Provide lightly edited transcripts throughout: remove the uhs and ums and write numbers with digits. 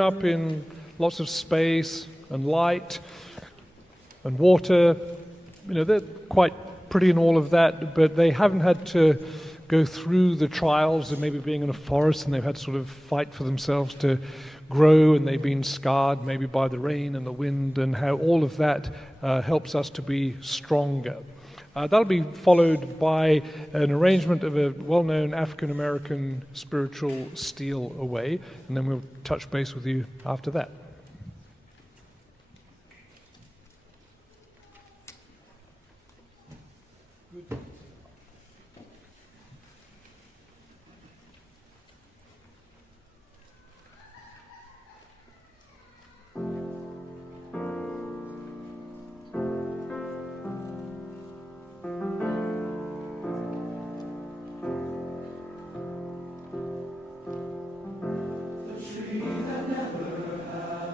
up in lots of space and light and water. They're quite pretty and all of that, but they haven't had to go through the trials of maybe being in a forest, and they've had to sort of fight for themselves to grow, and they've been scarred maybe by the rain and the wind, and how all of that helps us to be stronger. That'll be followed by an arrangement of a well-known African-American spiritual Steal Away, and then we'll touch base with you after that. The tree that never had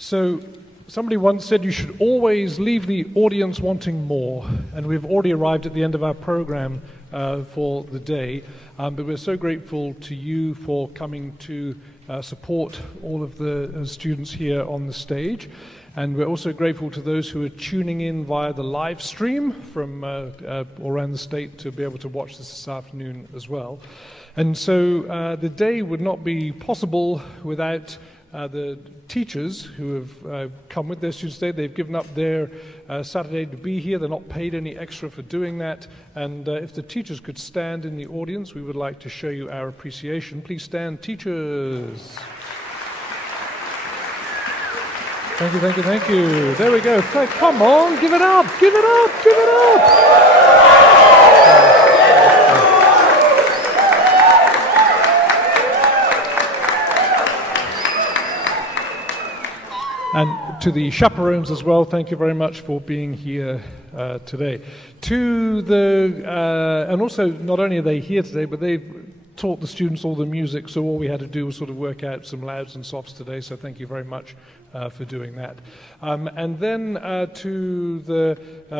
So somebody once said you should always leave the audience wanting more, and we've already arrived at the end of our program for the day, but we're so grateful to you for coming to support all of the students here on the stage, and we're also grateful to those who are tuning in via the live stream from all around the state to be able to watch this afternoon as well. And so the day would not be possible without the teachers who have come with their students today. They've given up their Saturday to be here. They're not paid any extra for doing that. And if the teachers could stand in the audience, we would like to show you our appreciation. Please stand, teachers. Thank you, thank you, thank you. There we go. Come on, give it up, give it up, give it up. And to the chaperones as well, thank you very much for being here today. To the, and also not only are they here today, but they've taught the students all the music, so all we had to do was sort of work out some louds and softs today, so thank you very much for doing that. And then to the,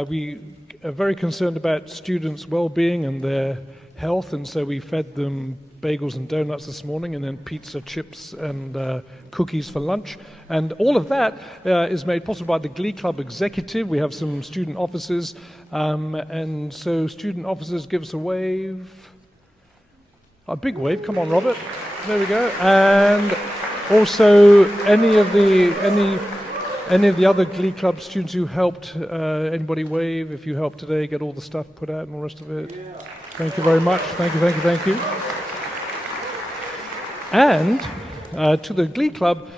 we are very concerned about students' well-being and their health, and so we fed them bagels and donuts this morning, and then pizza, chips, and cookies for lunch. And all of that is made possible by the Glee Club executive. We have some student officers, and so student officers, give us a wave. A big wave, come on, Robert. There we go. And also any of the other Glee Club students who helped, anybody wave if you helped today, get all the stuff put out and all the rest of it. Yeah. Thank you very much. Thank you, thank you, thank you. And to the Glee Club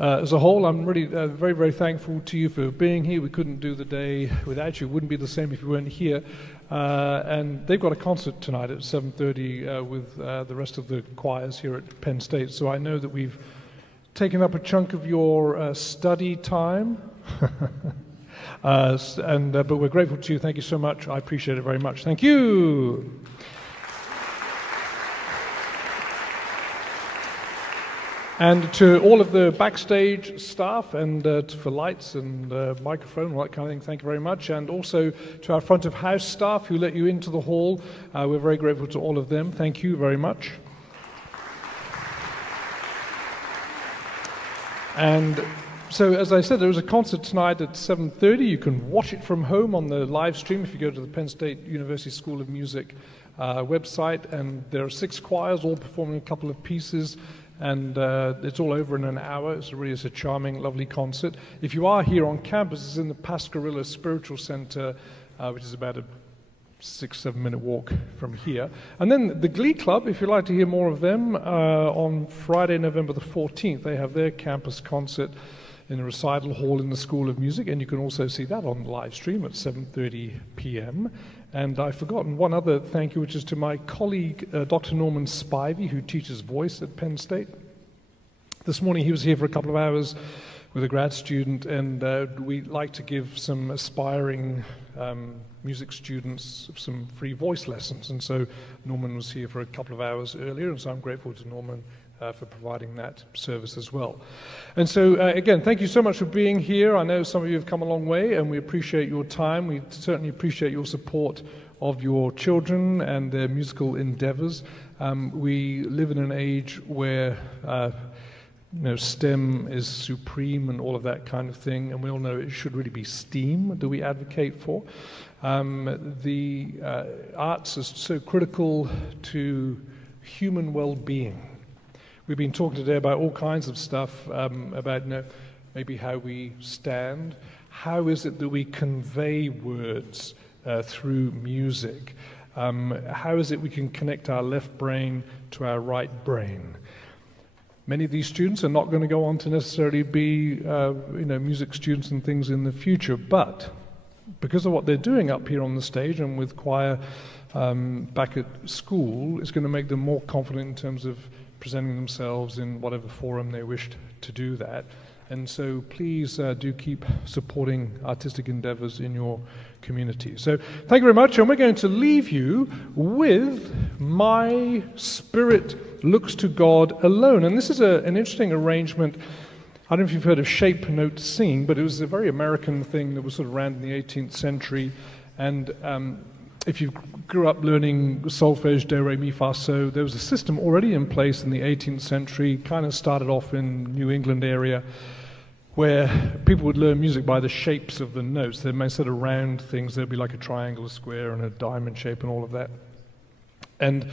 as a whole, I'm really very, very thankful to you for being here. We couldn't do the day without you. It wouldn't be the same if you weren't here. And they've got a concert tonight at 7:30 with the rest of the choirs here at Penn State. So I know that we've taken up a chunk of your study time. But we're grateful to you. Thank you so much. I appreciate it very much. Thank you. And to all of the backstage staff and for lights and microphone, all that kind of thing, thank you very much. And also to our front of house staff who let you into the hall, we're very grateful to all of them. Thank you very much. And so, as I said, there is a concert tonight at 7:30. You can watch it from home on the live stream if you go to the Penn State University School of Music website. And there are 6 choirs all performing a couple of pieces. And it's all over in an hour. It's a charming, lovely concert. If you are here on campus, it's in the Pascagoula Spiritual Center, which is about a 6-7 minute walk from here. And then the Glee Club, if you'd like to hear more of them, on Friday, November the 14th, they have their campus concert in the recital hall in the School of Music, and you can also see that on live stream at 7:30 p.m. And I've forgotten one other thank you, which is to my colleague, Dr. Norman Spivey, who teaches voice at Penn State. This morning he was here for a couple of hours with a grad student, and we like to give some aspiring music students some free voice lessons. And so Norman was here for a couple of hours earlier, and so I'm grateful to Norman for providing that service as well. And so, again, thank you so much for being here. I know some of you have come a long way, and we appreciate your time. We certainly appreciate your support of your children and their musical endeavors. We live in an age where STEM is supreme and all of that kind of thing, and we all know it should really be STEAM that we advocate for. The arts is so critical to human well-being. We've been talking today about all kinds of stuff, about maybe how we stand. How is it that we convey words through music? How is it we can connect our left brain to our right brain? Many of these students are not going to go on to necessarily be music students and things in the future, but because of what they're doing up here on the stage and with choir back at school, it's going to make them more confident in terms of presenting themselves in whatever forum they wished to do that. And so please do keep supporting artistic endeavors in your community. So thank you very much, and we're going to leave you with My Spirit Looks to God Alone. And this is an interesting arrangement I don't know if you've heard of shape note singing, but it was a very American thing that was sort of around in the 18th century. And if you grew up learning solfege, do, re, mi, fa, so, there was a system already in place in the 18th century, kind of started off in New England area, where people would learn music by the shapes of the notes. They may sort of round things, there'd be like a triangle, a square, and a diamond shape and all of that. And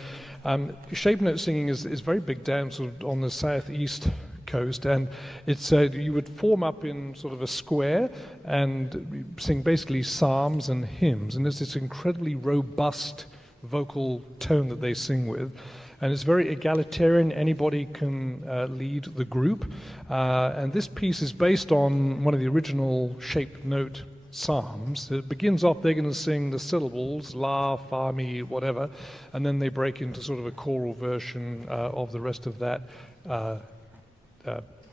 shape note singing is very big down sort of on the southeast coast, and it's you would form up in sort of a square and sing basically psalms and hymns, and there's this incredibly robust vocal tone that they sing with, and it's very egalitarian. Anybody can lead the group, and this piece is based on one of the original shape note psalms. It begins off, they're going to sing the syllables, la, fa, mi, whatever, and then they break into sort of a choral version of the rest of that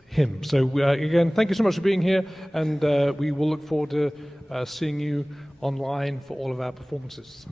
hymn. So again, thank you so much for being here, and we will look forward to seeing you online for all of our performances.